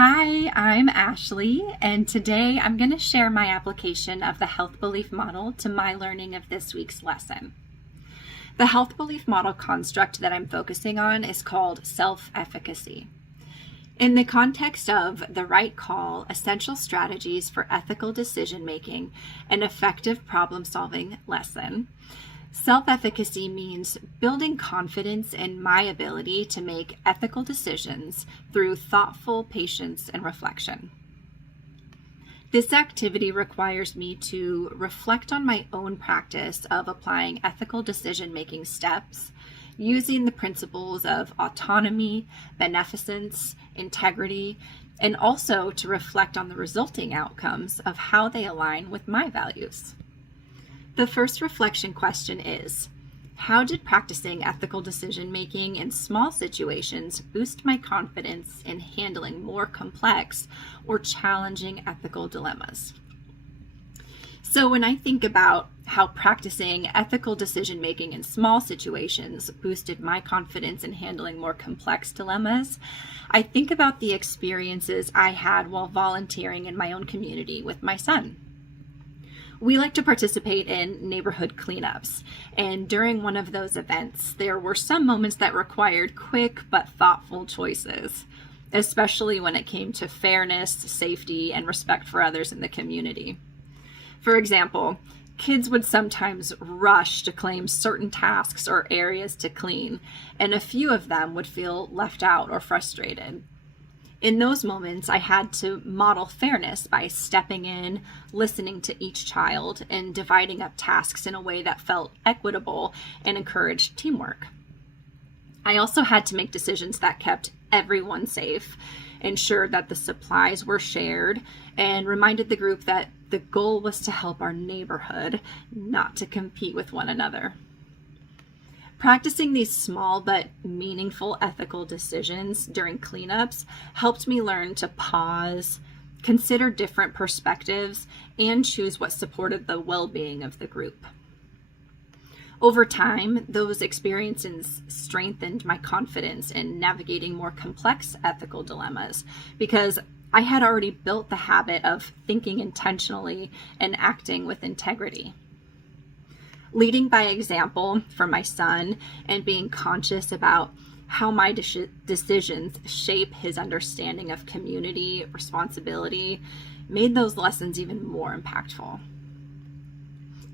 Hi, I'm Ashley, and today I'm going to share my application of the health belief model to my learning of this week's lesson. The health belief model construct that I'm focusing on is called Self Efficacy. In the context of the right call, essential strategies for ethical decision making, and effective problem solving lesson, self-efficacy means building confidence in my ability to make ethical decisions through thoughtful patience and reflection. This activity requires me to reflect on my own practice of applying ethical decision-making steps using the principles of autonomy, beneficence, integrity, and also to reflect on the resulting outcomes of how they align with my values. The first reflection question is, how did practicing ethical decision-making in small situations boost my confidence in handling more complex or challenging ethical dilemmas? So when I think about how practicing ethical decision-making in small situations boosted my confidence in handling more complex dilemmas, I think about the experiences I had while volunteering in my own community with my son. We like to participate in neighborhood cleanups, and during one of those events, there were some moments that required quick but thoughtful choices, especially when it came to fairness, safety, and respect for others in the community. For example, kids would sometimes rush to claim certain tasks or areas to clean, and a few of them would feel left out or frustrated. In those moments, I had to model fairness by stepping in, listening to each child, and dividing up tasks in a way that felt equitable and encouraged teamwork. I also had to make decisions that kept everyone safe, ensured that the supplies were shared, and reminded the group that the goal was to help our neighborhood, not to compete with one another. Practicing these small but meaningful ethical decisions during cleanups helped me learn to pause, consider different perspectives, and choose what supported the well-being of the group. Over time, those experiences strengthened my confidence in navigating more complex ethical dilemmas because I had already built the habit of thinking intentionally and acting with integrity. Leading by example for my son and being conscious about how my decisions shape his understanding of community responsibility made those lessons even more impactful.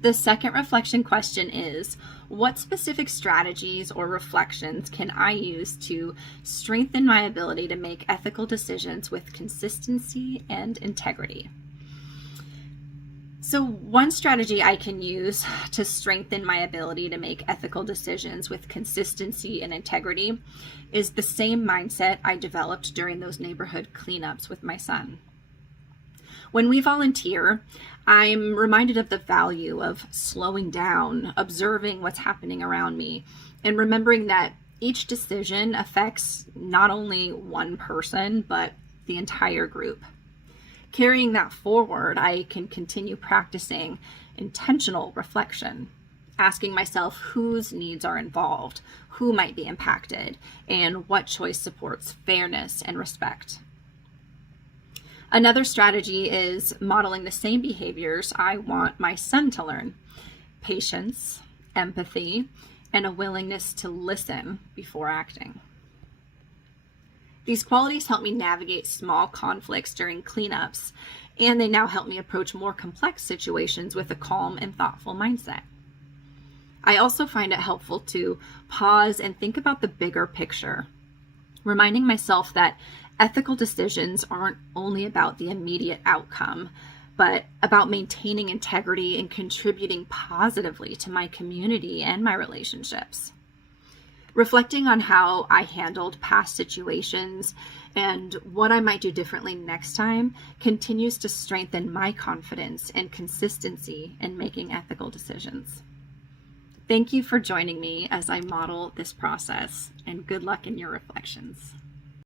The second reflection question is, what specific strategies or reflections can I use to strengthen my ability to make ethical decisions with consistency and integrity? So one strategy I can use to strengthen my ability to make ethical decisions with consistency and integrity is the same mindset I developed during those neighborhood cleanups with my son. When we volunteer, I'm reminded of the value of slowing down, observing what's happening around me, and remembering that each decision affects not only one person, but the entire group. Carrying that forward, I can continue practicing intentional reflection, asking myself whose needs are involved, who might be impacted, and what choice supports fairness and respect. Another strategy is modeling the same behaviors I want my son to learn: patience, empathy, and a willingness to listen before acting. These qualities help me navigate small conflicts during cleanups, and they now help me approach more complex situations with a calm and thoughtful mindset. I also find it helpful to pause and think about the bigger picture, reminding myself that ethical decisions aren't only about the immediate outcome, but about maintaining integrity and contributing positively to my community and my relationships. Reflecting on how I handled past situations and what I might do differently next time continues to strengthen my confidence and consistency in making ethical decisions. Thank you for joining me as I model this process, and good luck in your reflections.